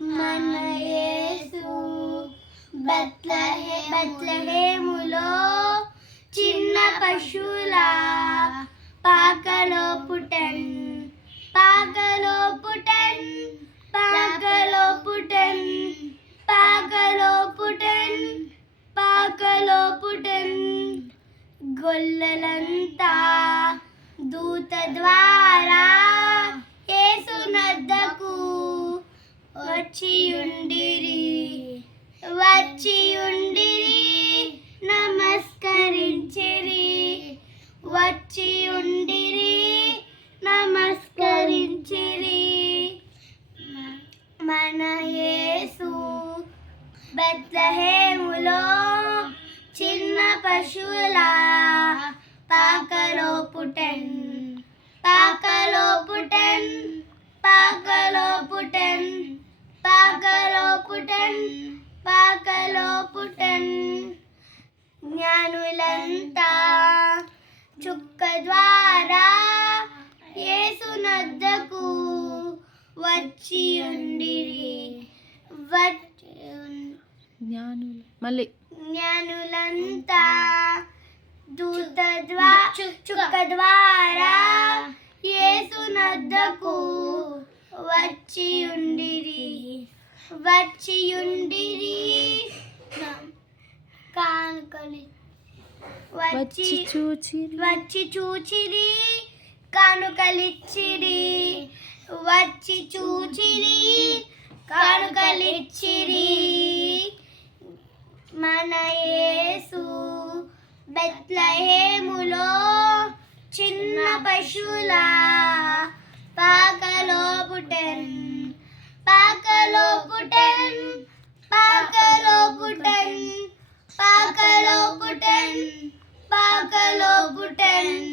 మన యేసు బెత్లెహేములో చిన్న పశువుల పాకలో పుట్టెన్, పాకలో పుట్టెన్, పాకలో పుట్టెన్, పాకలో పుట్టెన్, పాకలో పుట్టెన్. గొల్లలంతా దూత ద్వారా యేసునద్దకు వచ్చియుండిరి, వచ్చియుండిరి, నమస్కరించిరి, వచ్చియుండిరి, నమస్కరించిరి. మన యేసు బెత్లెహేములో చిన్న పశువుల పాకలో పుట్టెన్, పాకలో పుట్టెన్, పాకలో పుట్టెన్, పాకలో పుట్టెన్, పాకలో పుట్టెన్. జ్ఞానులంతా చుక్క ద్వారా యేసునద్దకు వచ్చియుండిరి, జ్ఞానులంతా దూత చుక్క ద్వారా యేసునద్దకు వచ్చియుండిరి, వచ్చియుండిరి, వచ్చి చూచిరి, కానుకలిచ్చిరి, వచ్చి చూచిరి, కానుకలిచ్చిరి. మన యేసు బెత్లెహేములో చిన్న పశువుల పాకలో పుట్టెన్, పాకలో పుట్టెన్, పాకలో పుట్టెన్, పాకలో పుట్టెన్, పాకలో పుట్టెన్.